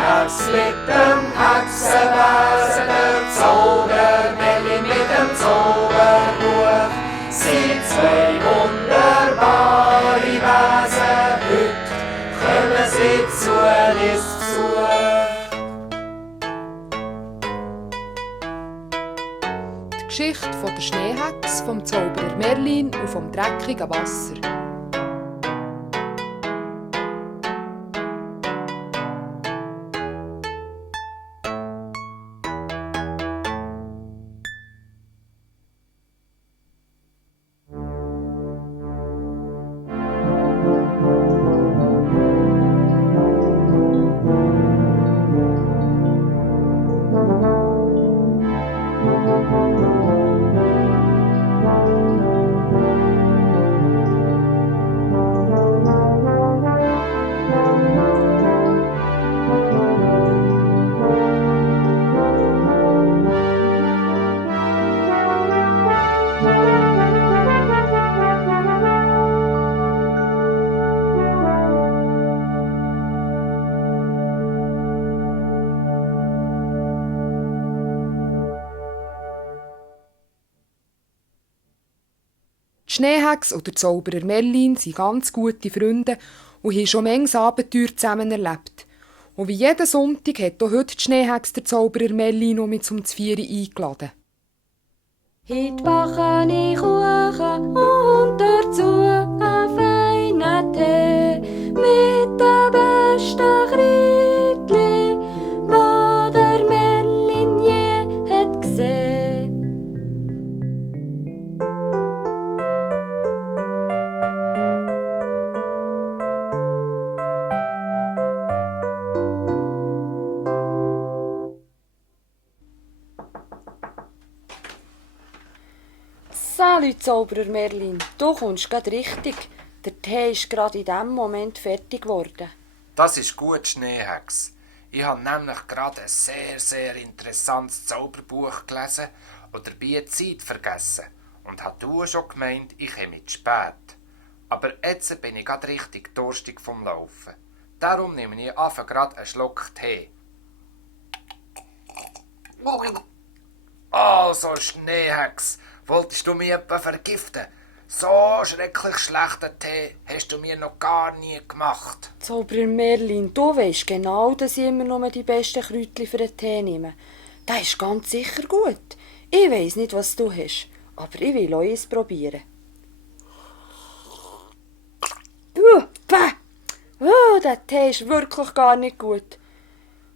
Schneehex mit dem Hexenwesen, der Zaubermelli mit dem Zauberbuch. Sie zwei wunderbare Wesen, heute kommen sie zu uns Besuch. Die Geschichte von der Schneehex, vom Zauberer Merlin und vom dreckigen Wasser. Die Schneehex und der Zauberer Merlin sind ganz gute Freunde und haben schon manches Abenteuer zusammen erlebt. Und wie jeden Sonntag hat auch heute die Schneehex der Zauberer Merlin um mich zum Zvieri eingeladen. Heute backe ich Kuchen und dazu einen feinen Tee mit den besten Kräutchen, die der Merlin je hat gesehen. Salut, Zauberer Merlin, du kommst gerade richtig. Der Tee ist gerade in diesem Moment fertig geworden. Das ist gut, Schneehex. Ich habe nämlich gerade ein sehr interessantes Zauberbuch gelesen und dabei die Zeit vergessen. Und habe du schon gemeint, ich komme zu spät. Aber jetzt bin ich gerade richtig durstig vom Laufen. Darum nehme ich einfach gerade einen Schluck Tee. Also, Schneehex, wolltest du mich etwa vergiften? So schrecklich schlechten Tee hast du mir noch gar nie gemacht. Zauberer Merlin, du weisst genau, dass ich immer nur die besten Kräutchen für den Tee nehme. Das ist ganz sicher gut. Ich weiss nicht, was du hast, aber ich will auch eins probieren. Der Tee ist wirklich gar nicht gut.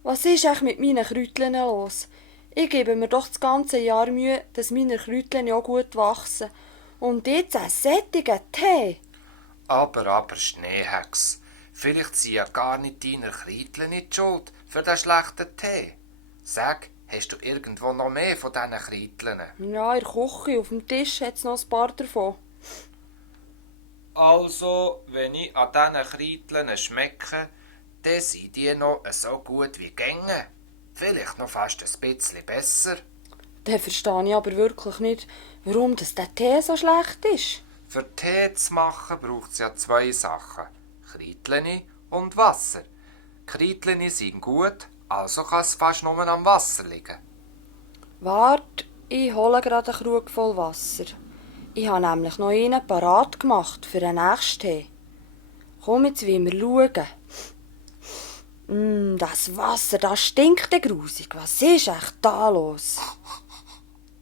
Was ist eigentlich mit meinen Kräutchen los? Ich gebe mir doch das ganze Jahr Mühe, dass meine Kräutchen auch gut wachsen. Und jetzt ein sättiger Tee. Aber, Schneehex, vielleicht sind ja gar nicht deine Kreidchen nicht die schuld für den schlechten Tee. Sag, hast du irgendwo noch mehr von diesen Kreidchen? Ja, in der Küche, auf dem Tisch hat es noch ein paar davon. Also, wenn ich an diesen Kreidchen schmecke, dann sind die noch so gut wie gänge. Vielleicht noch fast ein bisschen besser. Dann verstehe ich aber wirklich nicht, warum das der Tee so schlecht ist. Für Tee zu machen braucht es ja 2 Sachen. Kreidchen und Wasser. Kreidchen sind gut, also kann es fast nur am Wasser liegen. Wart, ich hole gerade einen Krug voll Wasser. Ich habe nämlich noch einen parat gemacht für den nächsten Tee. Komm, jetzt wollen wir schauen. Das Wasser, das stinkt grusig. Was ist echt da los?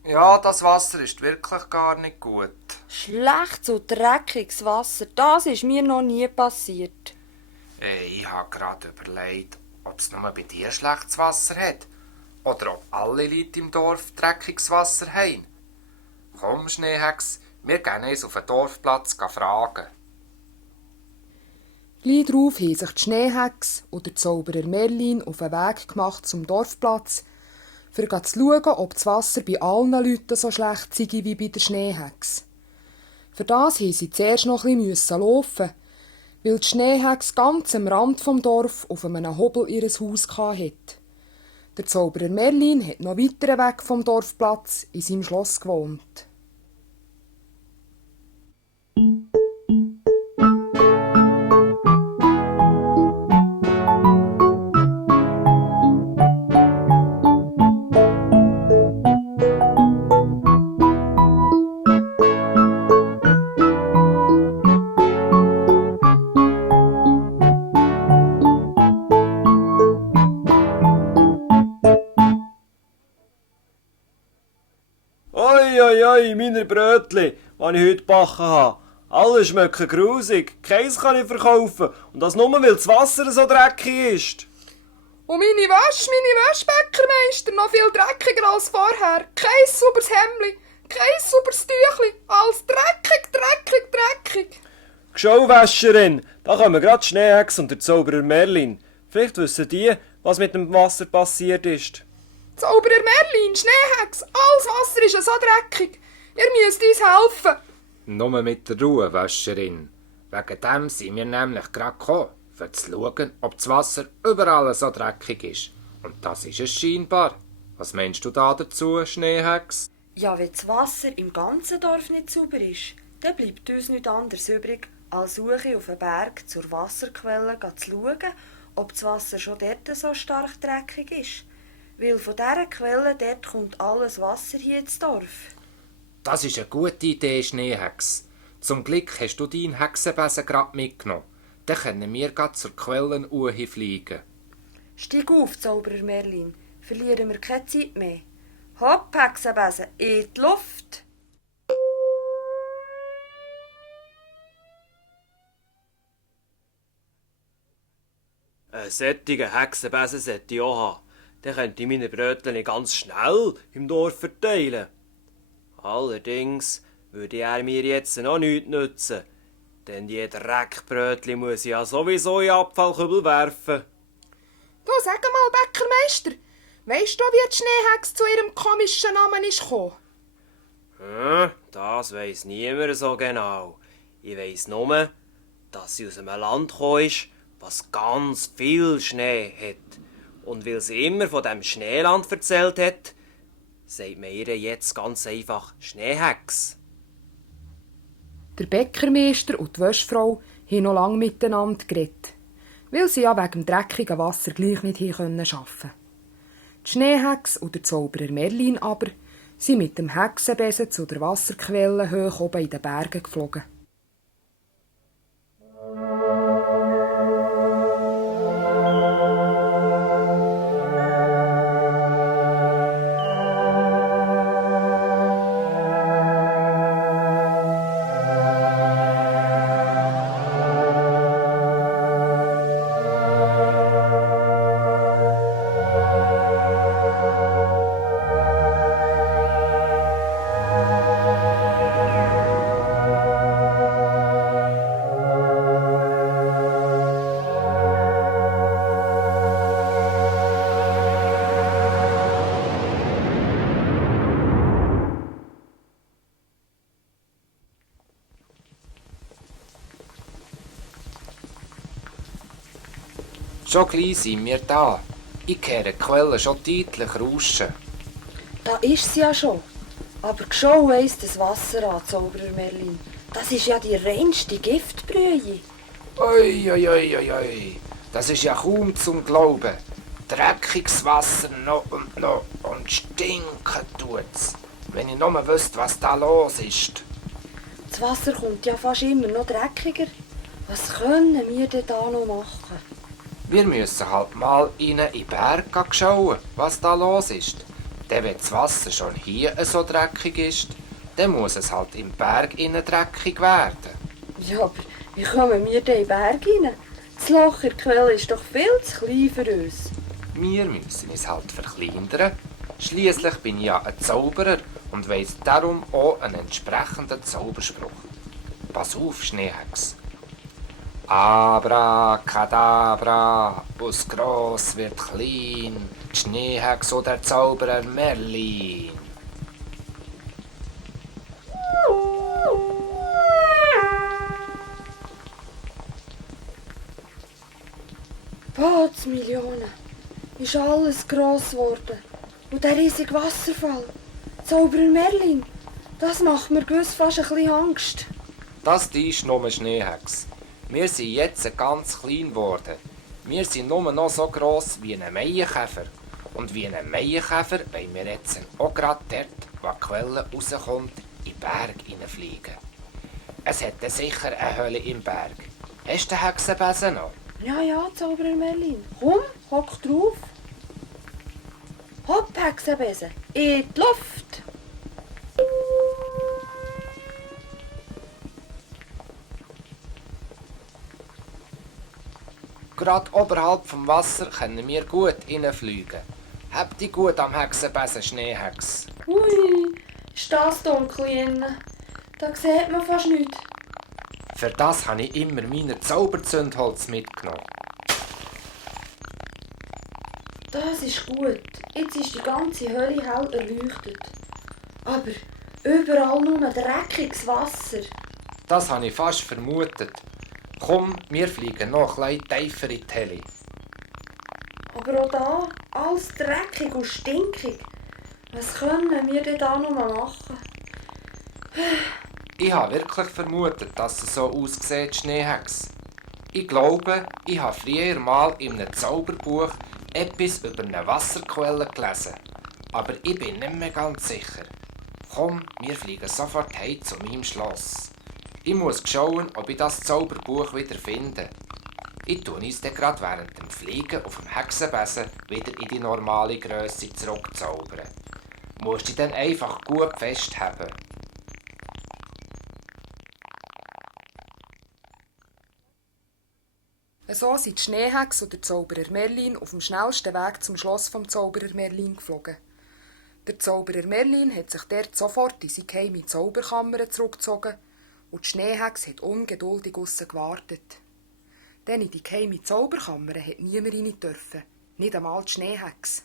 Ja, das Wasser ist wirklich gar nicht gut. Schlechtes und dreckiges Wasser, das ist mir noch nie passiert. Ich habe gerade überlegt, ob es nur bei dir schlechtes Wasser hat. Oder ob alle Leute im Dorf dreckiges Wasser haben. Komm, Schneehex, wir gehen uns auf den Dorfplatz fragen. Gleich darauf haben sich die Schneehex und der Zauberer Merlin auf den Weg gemacht zum Dorfplatz, um zu schauen, ob das Wasser bei allen Leuten so schlecht sei wie bei der Schneehex. Für das mussten sie zuerst noch ein bisschen laufen, weil die Schneehex ganz am Rand vom Dorf auf einem Hobel ihr Haus hatte. Der Zauberer Merlin hat noch weiter weg vom Dorfplatz in seinem Schloss gewohnt. Oi, meine Brötchen, die ich heute gebacken habe. Alle schmecken grusig, keins kann ich verkaufen. Und das nur, weil das Wasser so dreckig ist. Und meine Wäsche, Bäckermeister, noch viel dreckiger als vorher. Kein sauberes Hemdli, kein sauberes Tüchli, alles dreckig. Geschauwäscherin, da kommen gerade die Schneehex und der Zauberer Merlin. Vielleicht wissen die, was mit dem Wasser passiert ist. Zauberer Merlin, Schneehex, alles Wasser ist so dreckig. Ihr müsst uns helfen. Nur mit der Ruhe, Wäscherin. Wegen dem sind wir nämlich gerade gekommen, um zu schauen, ob das Wasser überall so dreckig ist. Und das ist es scheinbar. Was meinst du da dazu, Schneehex? Ja, wenn das Wasser im ganzen Dorf nicht sauber ist, dann bleibt uns nichts anderes übrig, als suche auf den Berg zur Wasserquelle zu schauen, ob das Wasser schon dort so stark dreckig ist. Weil von dieser Quelle dort kommt alles Wasser hier ins Dorf. Das ist eine gute Idee, Schneehex. Zum Glück hast du deinen Hexenbesen gerade mitgenommen. Dann können wir gerade zur Quelle fliegen. Steig auf, Zauberer Merlin, verlieren wir keine Zeit mehr. Hopp, Hexenbesen, in die Luft! Einen solchen Hexenbesen sollte ich auch haben. Dann könnte ich meine Brötchen ganz schnell im Dorf verteilen. Allerdings würde er mir jetzt noch nichts nützen, denn die Dreckbrötchen muss ich ja sowieso in den Abfallkübel werfen. Du, sag mal, Bäckermeister, weisst du, wie die Schneehex zu ihrem komischen Namen ist gekommen? Das weiss niemand so genau. Ich weiss nur, dass sie aus einem Land gekommen ist, was ganz viel Schnee hat. Und weil sie immer von dem Schneeland erzählt hat, sagt man ihr jetzt ganz einfach Schneehex. Der Bäckermeister und die Wäschfrau haben noch lange miteinander geredet, weil sie ja wegen dem dreckigen Wasser gleich nicht arbeiten konnten. Die Schneehex und der Zauberer Merlin aber sind mit dem Hexenbesen zu der Wasserquelle hoch oben in den Bergen geflogen. Schon gleich sind wir da. Ich höre die Quelle schon deutlich rauschen. Da ist sie ja schon. Aber schau weiss das Wasser an, Zauberer Merlin. Das ist ja die reinste Giftbrühe. Ui. Das ist ja kaum zum Glauben. Dreckiges Wasser noch und stinken tut's. Wenn ich nur wüsste, was da los ist. Das Wasser kommt ja fast immer noch dreckiger. Was können wir denn da noch machen? Wir müssen halt mal in den Berg schauen, was da los ist. Denn wenn das Wasser schon hier so dreckig ist, dann muss es halt im Berg innen dreckig werden. Ja, aber wie kommen wir denn in den Berg rein? Das Loch in der Quelle ist doch viel zu klein für uns. Wir müssen uns halt verkleinern. Schliesslich bin ich ja ein Zauberer und weiss darum auch einen entsprechenden Zauberspruch. Pass auf, Schneehex. Abracadabra, aus gross wird klein, die Schneehex oder der Zauberer Merlin. Millionen. Ist alles gross geworden. Und der riesige Wasserfall. Zauberer Merlin, das macht mir gewiss fast ein bisschen Angst. Das ist nur Schneehex. Wir sind jetzt ganz klein geworden. Wir sind nur noch so gross wie ein Maienkäfer. Und wie ein Maienkäfer wollen wir jetzt auch gerade dort, wo die Quelle rauskommt, in den Berg hineinfliegen. Es hat sicher eine Höhle im Berg. Hast du den Hexenbesen noch? Ja, Zauberer Merlin. Komm, hock drauf. Hopp, Hexenbesen, in die Luft. Gerade oberhalb vom Wasser können wir gut reinfliegen. Habt ihr gut am Hexenbesen, Schneehex? Ui, ist das dunkel innen? Da sieht man fast nichts. Für das habe ich immer meine Zauberzündholz mitgenommen. Das ist gut. Jetzt ist die ganze Hölle hell erleuchtet. Aber überall nur dreckiges Wasser. Das habe ich fast vermutet. Komm, wir fliegen noch ein bisschen tiefer in die Helle. Aber auch da, alles dreckig und stinkig. Was können wir denn da noch machen? Ich habe wirklich vermutet, dass es so aussieht, Schneehex. Ich glaube, ich habe früher mal in einem Zauberbuch etwas über eine Wasserquelle gelesen. Aber ich bin nicht mehr ganz sicher. Komm, wir fliegen sofort heim zu meinem Schloss. Ich muss schauen, ob ich das Zauberbuch wieder finde. Ich tue uns dann gerade während dem Fliegen auf dem Hexenbesen wieder in die normale Grösse zurückzaubern. Musst dich dann einfach gut festhalten. So sind die Schneehex und der Zauberer Merlin auf dem schnellsten Weg zum Schloss vom Zauberer Merlin geflogen. Der Zauberer Merlin hat sich dort sofort in seine geheime Zauberkammer zurückgezogen und die Schneehex hat ungeduldig aussen gewartet. Denn in die geheime Zauberkammer hat niemand rein dürfen, nicht einmal die Schneehex.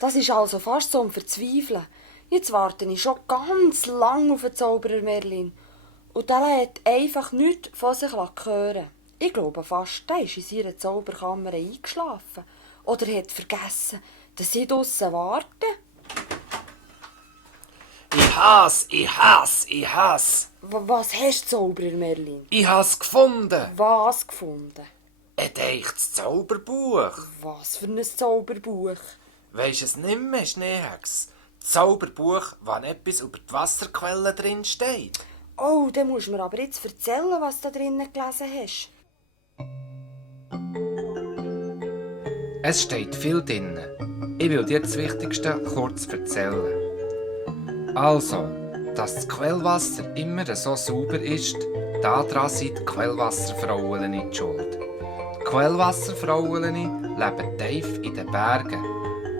Das ist also fast zum Verzweifeln. Jetzt warte ich schon ganz lang auf den Zauberer Merlin. Und der hat einfach nichts von sich hören. Ich glaube fast, der ist in seiner Zauberkammer eingeschlafen. Oder hat vergessen, dass ich draussen warte. Ich hasse. Was hast du, Zauberer Merlin? Ich has gefunden. Was gefunden? Ein deichtes Zauberbuch. Was für ein Zauberbuch? Weisst es nicht mehr, Schneehex? Zauberbuch, wo etwas über die Wasserquelle drin steht. Oh, dann musst du mir aber jetzt erzählen, was du da drinnen gelesen hast. Es steht viel drin. Ich will dir das Wichtigste kurz erzählen. Also, dass das Quellwasser immer so sauber ist, daran sind die Quellwasserfrauen nicht schuld. Die Quellwasserfrauen leben tief in den Bergen,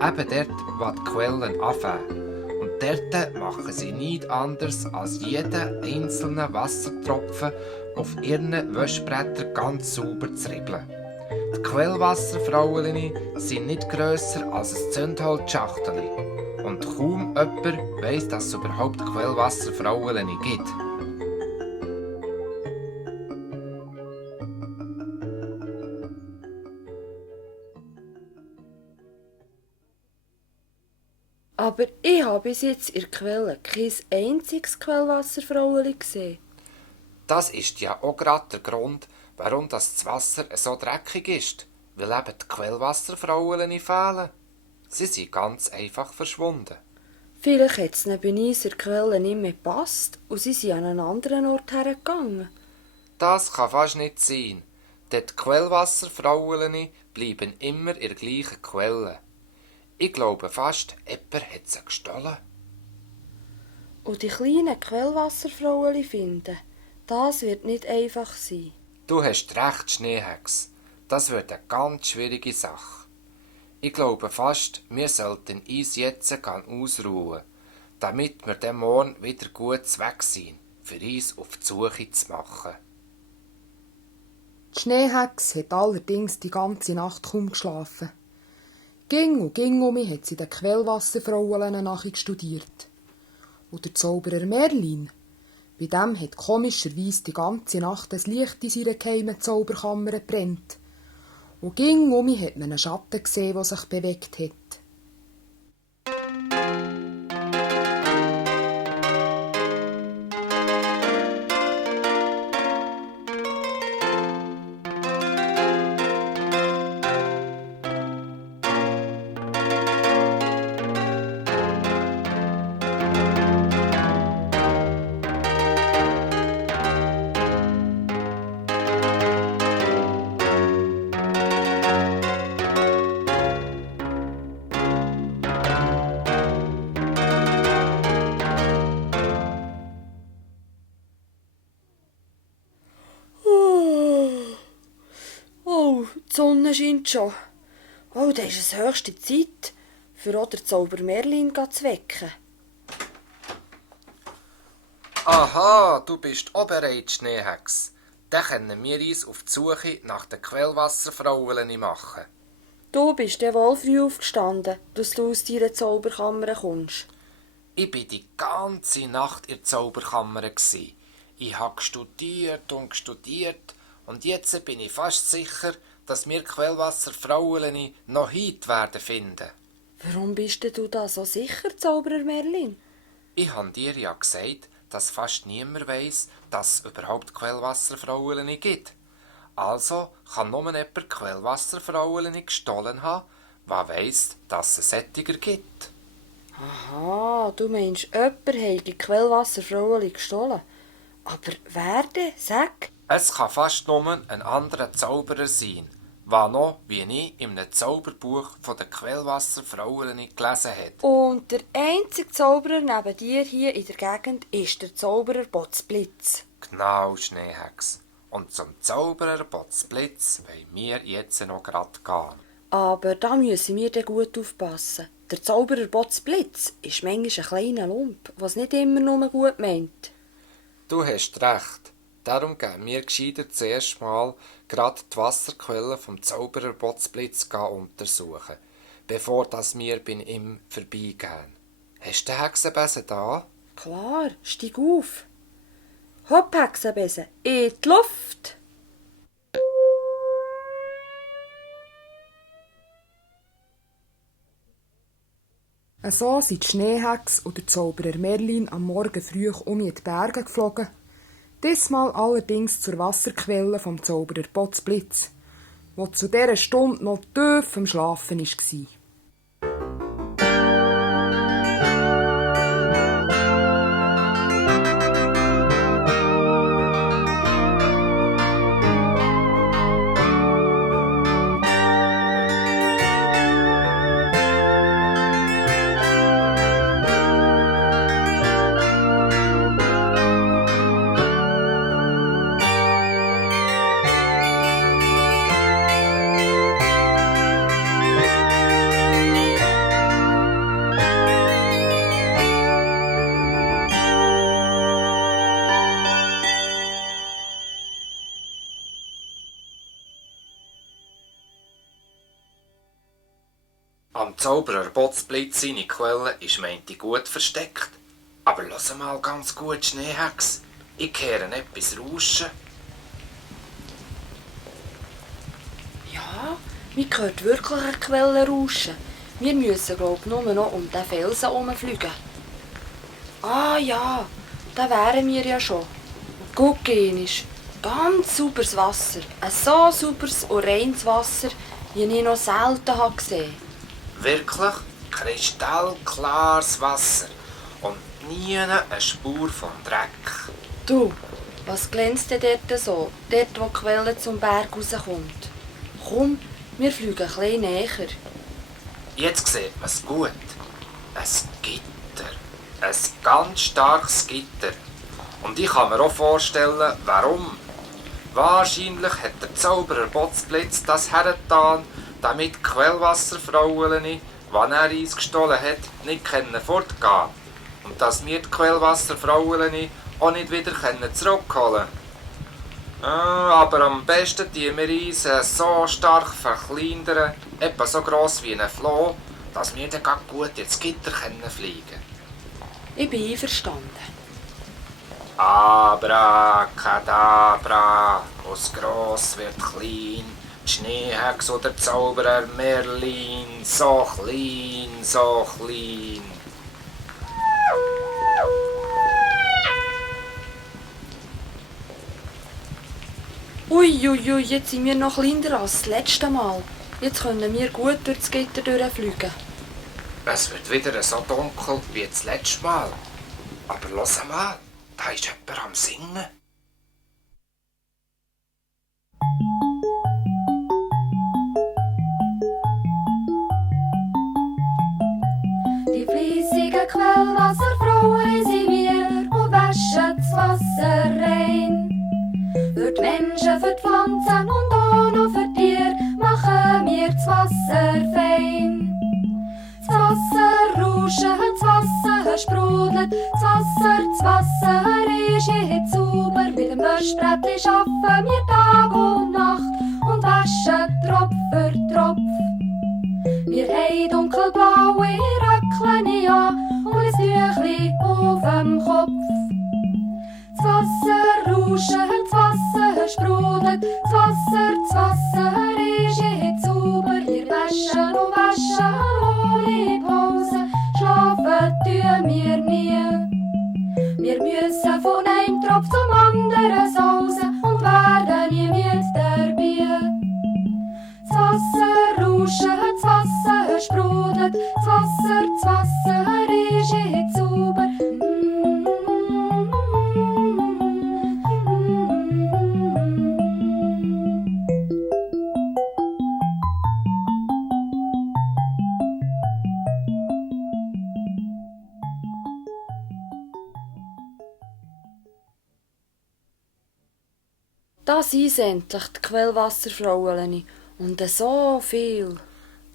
eben dort, wo die Quellen anfangen. Und dort machen sie nichts anderes, als jeden einzelnen Wassertropfen auf ihren Wäschbrettern ganz sauber zu ribbeln. Die Quellwasserfrauen sind nicht grösser als ein Zündholzschachtel. Und kaum jemand weiss, dass es überhaupt Quellwasserfrauen gibt. Aber ich habe bis jetzt in der Quelle kein einziges Quellwasserfraueli gesehen. Das ist ja auch gerade der Grund, warum das Wasser so dreckig ist. Weil eben die Quellwasserfrauen fehlen. Sie sind ganz einfach verschwunden. Vielleicht hat es bei uns in der Quelle nicht mehr gepasst und sie sind an einen anderen Ort hergegangen. Das kann fast nicht sein, denn die Quellwasserfrauen bleiben immer in der gleichen Quelle. Ich glaube fast, jemand hat sie gestohlen. Und die kleinen Quellwasserfraueli finden, das wird nicht einfach sein. Du hast recht, Schneehex. Das wird eine ganz schwierige Sache. Ich glaube fast, wir sollten uns jetzt ausruhen, damit wir dann morgen wieder gut weg sind, für uns auf die Suche zu machen. Die Schneehexe hat allerdings die ganze Nacht kaum geschlafen. Ging um mich hat sie den Quellwasserfrauen nachstudiert. Und der Zauberer Merlin, bei dem hat komischerweise die ganze Nacht ein Licht in seiner geheimen Zauberkammer gebrannt. Und ging um mich hat man einen Schatten gesehen, der sich bewegt hat. Die Sonne scheint schon. Oh, dann ist es höchste Zeit, für auch den Zauberer Merlin zu wecken. Aha, du bist auch bereit, Schneehexe. Dann können wir uns auf die Suche nach den Quellwasserfrauen machen. Du bist ja wohl früh aufgestanden, dass du aus deiner Zauberkammer kommst. Ich war die ganze Nacht in der Zauberkammer. Ich habe studiert und jetzt bin ich fast sicher, dass wir Quellwasserfrauen noch heute werden finden. Warum bist du da so sicher, Zauberer Merlin? Ich habe dir ja gesagt, dass fast niemand weiss, dass es überhaupt Quellwasserfrauen gibt. Also kann nur jemand Quellwasserfrauen gestohlen haben, der weiss, dass es solche gibt. Aha, du meinst, jemand habe Quellwasserfrauen gestohlen. Aber wer denn? Sag. Es kann fast nur ein anderer Zauberer sein, der noch, wie ich, in einem Zauberbuch von den Quellwasserfrauen gelesen hat. Und der einzige Zauberer neben dir hier in der Gegend ist der Zauberer Potzblitz. Genau, Schneehexe. Und zum Zauberer Potzblitz wollen wir jetzt noch grad gehen. Aber da müssen wir dann gut aufpassen. Der Zauberer Potzblitz ist manchmal ein kleiner Lump, was nicht immer nur gut meint. Du hast recht. Darum gehen wir gescheiter zuerst mal gerade die Wasserquelle vom Zauberer Potzblitz untersuchen, bevor wir bei ihm vorbeigehen. Hast du den Hexenbesen da? Klar, steig auf. Hopp, Hexenbesen, in die Luft! So sind die Schneehexe und der Zauberer Merlin am Morgen früh um in die Berge geflogen. Diesmal allerdings zur Wasserquelle vom Zauberer Potzblitz, wo zu dieser Stunde noch tief am Schlafen war. Am Zauberer Potzblitz seine Quelle ist meinte gut versteckt. Aber lass mal ganz gut, Schneehexe. Ich höre etwas rauschen. Ja, mir hört wirklich eine Quelle rauschen. Wir müssen, glaub ich, nur noch um den Felsen herumfliegen. Ah ja, da wären wir ja schon. Und guck einmal, ganz sauberes Wasser. Ein so sauberes und reines Wasser, wie ich noch selten habe gesehen. Wirklich kristallklares Wasser und nie eine Spur von Dreck. Du, was glänzt denn dort so? Dort, wo die Quelle zum Berg rauskommt. Komm, wir fliegen ein bisschen näher. Jetzt sieht man es gut. Ein Gitter. Ein ganz starkes Gitter. Und ich kann mir auch vorstellen, warum. Wahrscheinlich hat der Zauberer Potzblitz das hergetan, damit die Quellwasserfrauen, wann er Eis gestohlen hat, nicht fortgehen können. Und dass wir die Quellwasserfrauen auch nicht wieder zurückholen können. Aber am besten tun wir uns so stark verkleinern, etwa so gross wie ein Floh, dass wir dann gut ins Gitter fliegen können. Ich bin einverstanden. Abracadabra, aus gross wird klein, die Schneehexe oder Zauberer Merlin, so klein, so klein. Ui, jetzt sind wir noch kleiner als das letzte Mal. Jetzt können wir gut durch das Gitter durchfliegen. Es wird wieder so dunkel wie das letzte Mal. Aber los mal, da ist jemand am Singen. Die fleissigen Quellwasserfrauen sind wir und waschen das Wasser rein. Für die Menschen, für die Pflanzen und auch noch für die Tiere machen wir das Wasser fein. Das Wasser rauschen, das Wasser sprudelt, das Wasser ist jetzt sauber. Mit dem Waschbrettli arbeiten wir Tag und Nacht und waschen Tropf für Tropf. Wir haben dunkelblaue Röckchen an und ein Tüchli auf dem Kopf. Das Wasser rauschen, das Wasser sprudelt, das Wasser ist jetzt sauber. Wir waschen und waschen ohne Pause, schlafen tun wir nie. Wir müssen von einem Tropf zum anderen sausen und werden nie müde dabei. Das Wasser rauschen, das Wasser sprudelt, das Wasser ist jetzt sauber. Da sind sie endlich, die Quellwasserfrauen. Und so viel.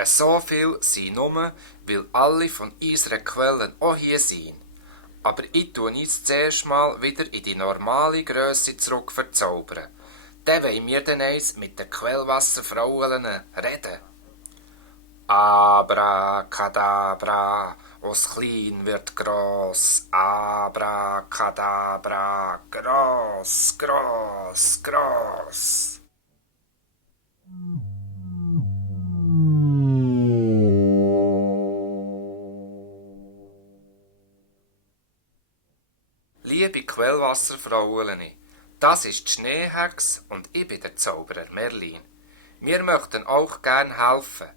So viel sind nur, weil alle von unseren Quellen auch hier sind. Aber ich tue uns zuerst mal wieder in die normale Grösse zurück verzaubern. Dann wollen wir dann eins mit den Quellwasserfrauen reden. Abracadabra, aus klein wird gross. Abracadabra, gross, gross, gross. Liebe Quellwasserfrauen, das ist die Schneehexe und ich bin der Zauberer Merlin. Wir möchten auch gern helfen,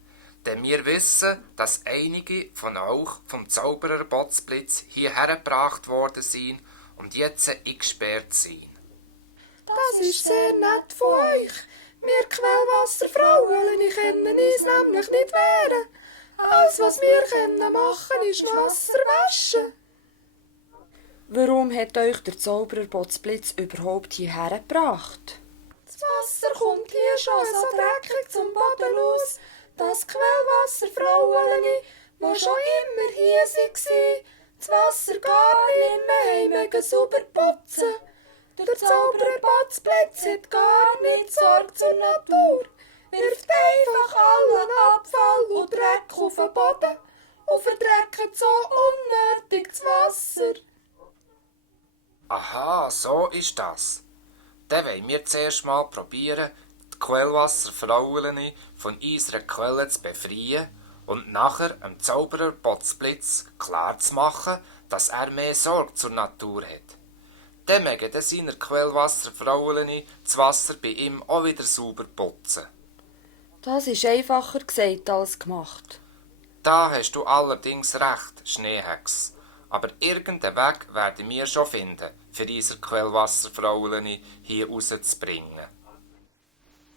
denn wir wissen, dass einige von euch vom Zauberer Botzblitz hierher gebracht worden sind und jetzt eingesperrt sind. Das ist sehr nett von euch. Wir Quellwasserfrauen können uns nämlich nicht wehren. Alles, was wir machen können, ist Wasser waschen. Warum hat euch der Zauberer Botzblitz überhaupt hierher gebracht? Das Wasser kommt hier schon so dreckig zum Boden aus, dass Quellwasserfrauen, die schon immer hier waren, das Wasser gar nicht mehr sauber putzen. Der Zauberer Botzblitz hat gar nicht Sorge zur Natur, wirft einfach allen Abfall und Dreck auf den Boden und verdreckt so unnötig das Wasser. Aha, so ist das. Dann wollen wir zuerst mal probieren, die Quellwasserfrauen von unseren Quellen zu befreien und nachher dem Zauberer Botzblitz klarzumachen, dass er mehr Sorge zur Natur hat. Dann mögen seine Quellwasserfrauen das Wasser bei ihm auch wieder sauber putzen. Das ist einfacher gesagt als gemacht. Da hast du allerdings recht, Schneehexe. Aber irgendeinen Weg werden wir schon finden, für unsere Quellwasserfrauen hier rauszubringen.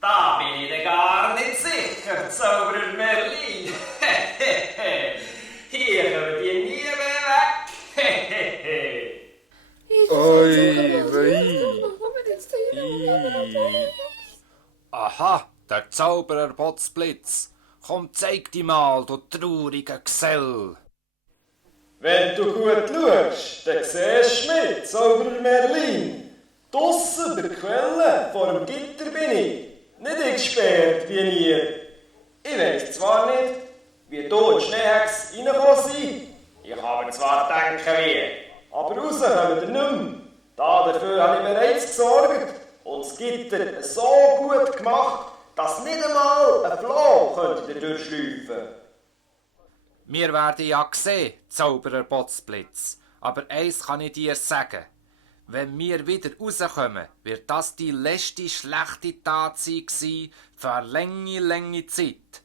Da bin ich gar nicht sicher, Zauberer Merlin. Hier kommen die nie mehr weg. Aha, der Zauberer Botzblitz. Komm, zeig dich mal, du trauriger Gesell. Wenn du gut schaust, dann siehst du mich, Zauberer Merlin. Draussen bei der Quelle, vor dem Gitter bin ich. Nicht eingesperrt wie nie. Ich weiss zwar nicht, wie du in die Schneehex reingekommen sind. Ich habe mir zwar denken wie, aber raus kommen wir nicht mehr. Dafür habe ich bereits gesorgt und das Gitter so gut gemacht, dass nicht einmal ein Floh könnte durchschleifen. Wir werden ja sehen, Zauberer Potzblitz. Aber eins kann ich dir sagen. Wenn wir wieder rauskommen, wird das die letzte schlechte Tat sein für eine lange Zeit.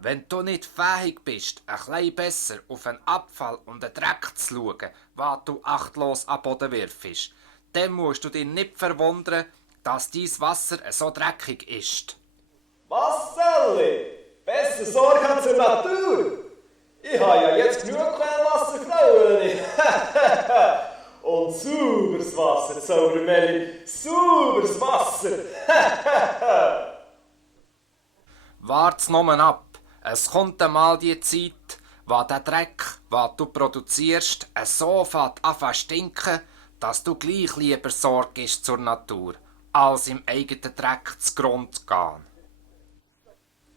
Wenn du nicht fähig bist, ein bisschen besser auf einen Abfall und den Dreck zu schauen, was du achtlos am Boden wirfst, dann musst du dich nicht verwundern, dass dein Wasser so dreckig ist. Was soll ich? Besser Sorge zur Natur. Ich habe ja jetzt genug Quellwasser, Frauen. Und sauberes Wasser, Zauberer Merlin. Sauberes Wasser. Wart's nur ab. Es kommt einmal die Zeit, wo der Dreck, den du produzierst, so fängt an zu stinken, dass du gleich lieber Sorge ist zur Natur, als im eigenen Dreck zugrunde zu gehen.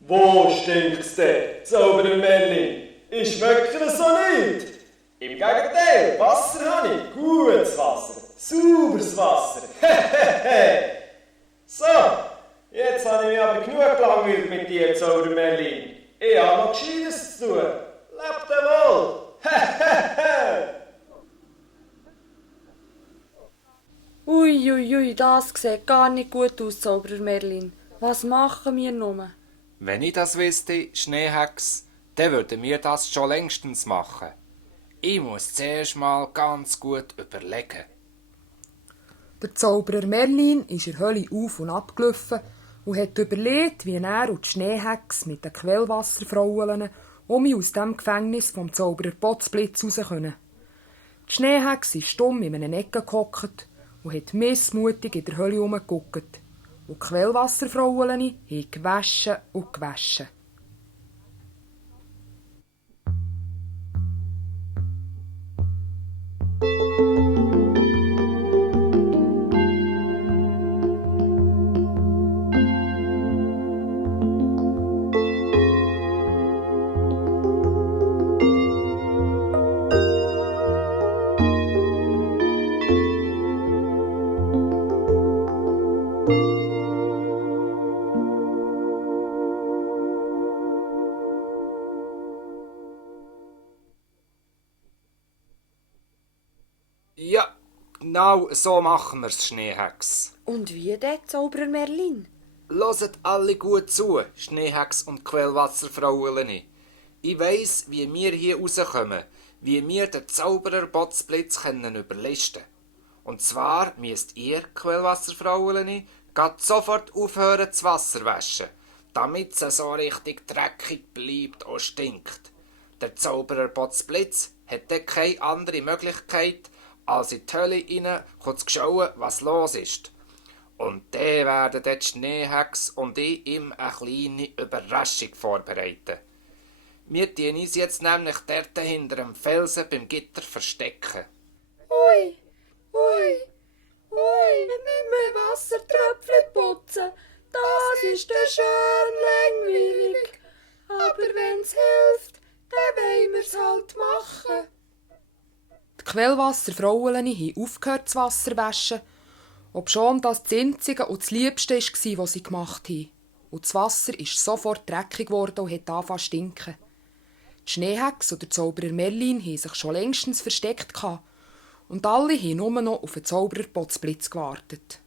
Wo stinkt's denn, Zauberer Merlin? Ich schmecke so nicht. Im Gegenteil, Wasser habe ich. Gutes Wasser. Sauberes Wasser. So, jetzt habe ich mich aber genug gelangweilt mit dir, Zauberer Merlin. Ich habe noch Gescheites zu tun. Lebt wohl. Ui, das sieht gar nicht gut aus, Zauberer Merlin. Was machen wir nun? Wenn ich das wüsste, Schneehex, dann würden wir das schon längstens machen. Ich muss zuerst mal ganz gut überlegen. Der Zauberer Merlin ist in der Hölle auf und ab gelaufen und hat überlegt, wie er und die Schneehex mit den Quellwasserfrauen aus dem Gefängnis vom Zauberer Potzblitz raus können. Die Schneehex ist stumm in einer Ecke gehockt und hat missmutig in der Hölle herumgeguckt. Und die Quellwasserfrauen haben gewaschen und gewaschen. Ja, genau so machen wir's, Schneehex. Und wie der Zauberer Merlin? Hört alle gut zu, Schneehex und Quellwasserfrauen. Ich weiss, wie wir hier rauskommen, wie wir den Zauberer Potzblitz überlisten können. Und zwar müsst ihr, Quellwasserfrauen, grad sofort aufhören das Wasser waschen, damit es so richtig dreckig bleibt und stinkt. Der Zauberer Potzblitz hat dann keine andere Möglichkeit, als in die Hölle rein zu schauen, was los ist. Und dann werden die Schneehex und ich ihm eine kleine Überraschung vorbereiten. Wir tun uns jetzt nämlich dort hinter dem Felsen beim Gitter verstecken. Ui, mit Wassertröpfchen putzen, das ist ja schön langweilig. Aber wenn's hilft, dann wollen wir's halt machen. Die Quellwasserfrauen haben aufgehört, das Wasser zu waschen, obschon das Einzige und das Liebste war, was sie gemacht haben. Und das Wasser ist sofort dreckig geworden und hat angefangen zu stinken. Die Schneehex und der Zauberer Merlin haben sich schon längstens versteckt und alle haben nur noch auf den Zauberer Potzblitz gewartet.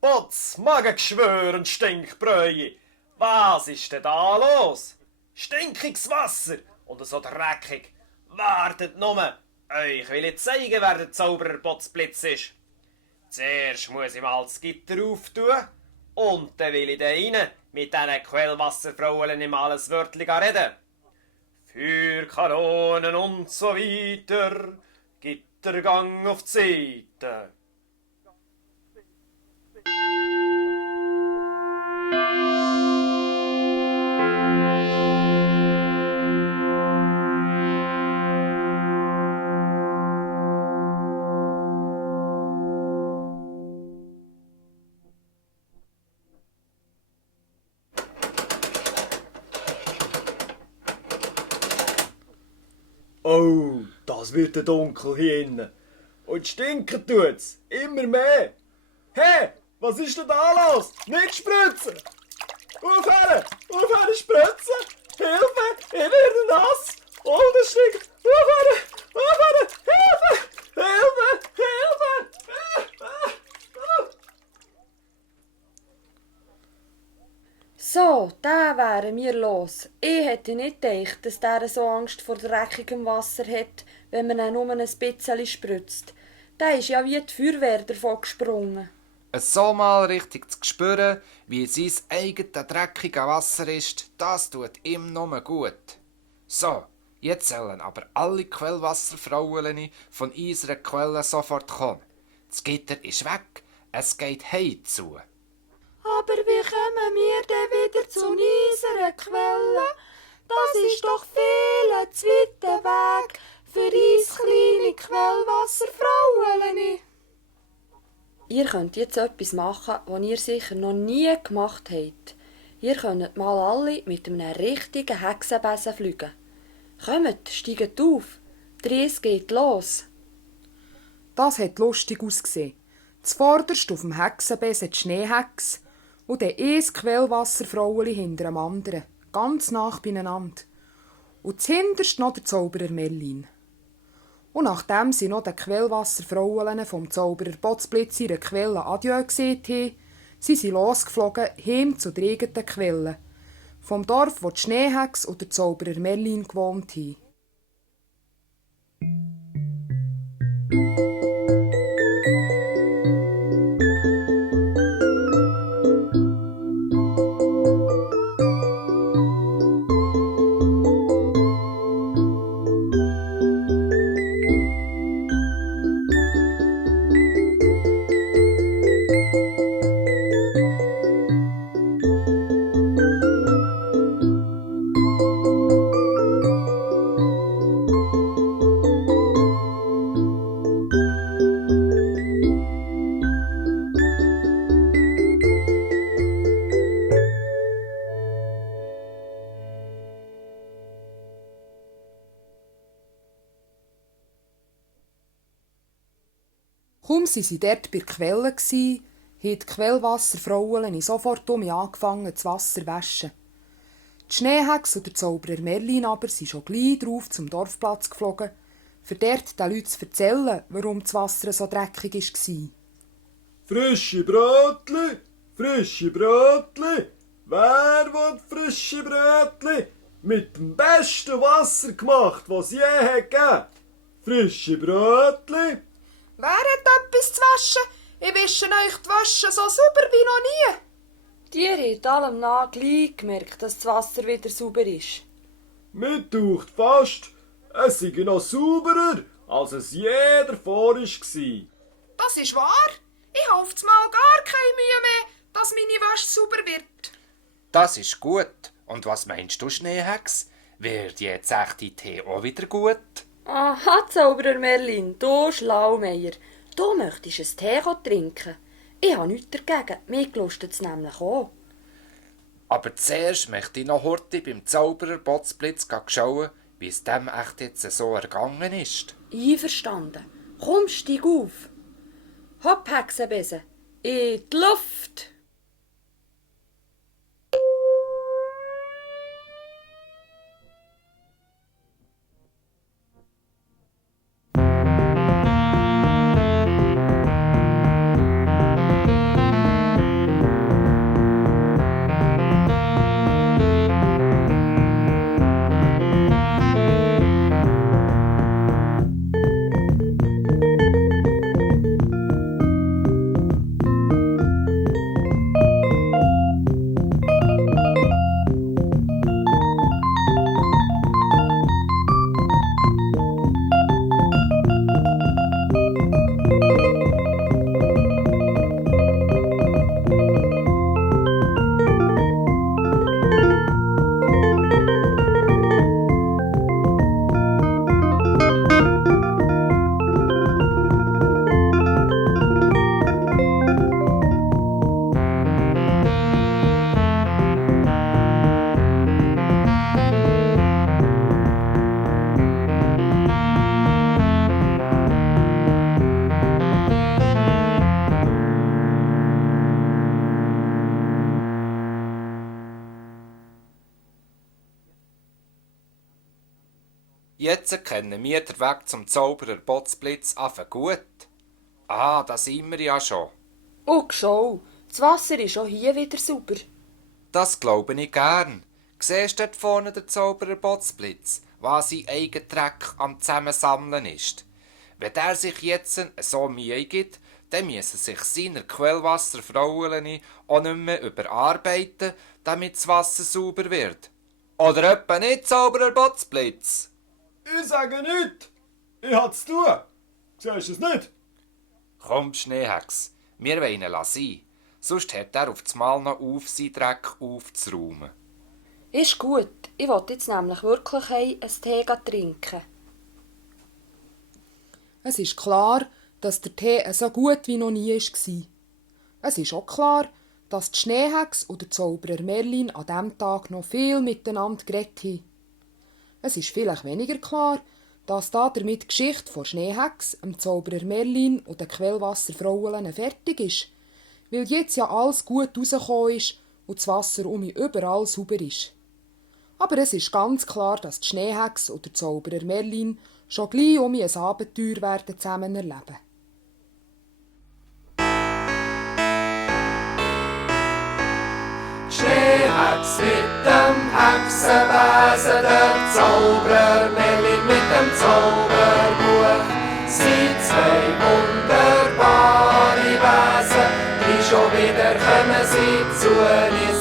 Potz, Magengeschwür und Stinkbräue. Was ist denn da los? Stinkiges Wasser und so dreckig. Wartet nur, euch will ich zeigen, wer der Zauberer Potzblitz ist. Zuerst muss ich mal das Gitter auftun und dann will ich da rein mit diesen Quellwasserfrauen im alles Wörtchen reden. Für Kanonen und so weiter, Gittergang auf die Seite. Oh, das wird der dunkel hier innen. Und stinken tut's. Immer mehr. Hey, was ist denn da los? Nicht spritzen! Aufhören! Aufhören spritzen! Hilfe! Ich werde nass! Oh, das stinkt! Aufhören! Aufhören! Hilfe! Hilfe! Hilfe! So, da wären wir los. Ich hätte nicht gedacht, dass der so Angst vor dreckigem Wasser hat, wenn man ihn nur ein bisschen spritzt. Der ist ja wie die Feuerwehr davon gesprungen. So mal richtig zu spüren, wie sein eigenes dreckiges Wasser ist, das tut ihm nur gut. So, jetzt sollen aber alle Quellwasserfrauen von unserer Quelle sofort kommen. Das Gitter ist weg, es geht heim zu. Aber wie kommen wir denn wieder zu unserer Quelle? Das ist doch viel zu weiter Weg für uns kleine Quellwasserfrauen. Ihr könnt jetzt etwas machen, was ihr sicher noch nie gemacht habt. Ihr könnt mal alle mit einem richtigen Hexenbesen fliegen. Kommt, steigt auf. Die Reise geht los. Das hat lustig ausgesehen. Zuvorderst auf dem Hexenbesen die Schneehex und dann ein Quellwasserfraueli hinter dem anderen, ganz nah beieinander. Und zuhinterst noch der Zauberer Merlin. Und nachdem sie noch den Quellwasserfrauen vom Zauberer Potzblitz ihrer Quelle Adieu gesehen haben, sind sie losgeflogen heim zu der eigenen Quelle, vom Dorf, wo die Schneehex und der Zauberer Merlin gewohnt haben. Kaum waren sie dort bei der Quelle, haben die Quellwasserfrauen sofort angefangen, das Wasser zu waschen. Die Schneehex und der Zauberer Merlin aber sind schon gleich drauf zum Dorfplatz geflogen, für dort den Leuten zu erzählen, warum das Wasser so dreckig war. Frische Brötli! Frische Brötli! Wer will frische Brötli? Mit dem besten Wasser gemacht, was es je hat gegeben. Frische Brötli! Wer hat etwas zu waschen? Ich wische euch die Wäsche so sauber wie noch nie. Die haben allem nach gleich gemerkt, dass das Wasser wieder sauber ist. Mir taucht fast, es sei noch sauberer, als es je davor war. Das ist wahr. Ich habe oft mal gar keine Mühe mehr, dass meine Wäsche sauber wird. Das ist gut. Und was meinst du, Schneehex? Wird jetzt echt die Tee auch wieder gut? Aha, Zauberer Merlin, du Schlaumeier. Du möchtest einen Tee trinken. Ich habe nichts dagegen, mir gelustet es nämlich auch. Aber zuerst möchte ich noch heute beim Zauberer Potzblitz schauen, wie es dem echt jetzt so ergangen ist. Einverstanden. Komm, steig auf. Hopp, Hexenbesen. In die Luft. Jetzt kennen wir den Weg zum Zauberer Botzblitz afe gut. Ah, da sind wir ja schon. Und schau, das Wasser ist auch hier wieder sauber. Das glaube ich gern. Siehst du dort vorne den Zauberer Botzblitz, was sein eigen Dreck am Zusammensammeln ist? Wenn der sich jetzt so Mühe gibt, dann müssen sich seine Quellwasserfrauen auch nicht mehr überarbeiten, damit das Wasser sauber wird. Oder etwa nicht, Zauberer Botzblitz? Ich sage nicht. Ich hab's zu tun. Siehst du es nicht? Komm, Schneehex, wir wollen ihn sein. Sonst hat er auf das Mal noch auf, seinen Dreck aufzuräumen. Ist gut, ich will jetzt nämlich wirklich einen Tee trinken. Es ist klar, dass der Tee so gut wie noch nie war. Es ist auch klar, dass die Schneehex und der Zauberer Merlin an diesem Tag noch viel miteinander geredet haben. Es ist vielleicht weniger klar, dass damit die Geschichte von Schneehex, dem Zauberer Merlin und den Quellwasserfrauen fertig ist, weil jetzt ja alles gut rausgekommen ist und das Wasser überall sauber ist. Aber es ist ganz klar, dass die Schneehex und der Zauberer Merlin schon gleich ein Abenteuer werden zusammen erleben. Schneehex mit dem Hexenwesen, der Zauberer Merlin mit dem Zauberbuch. Sie zwei wunderbare Wesen, die schon wieder kommen sie zu uns.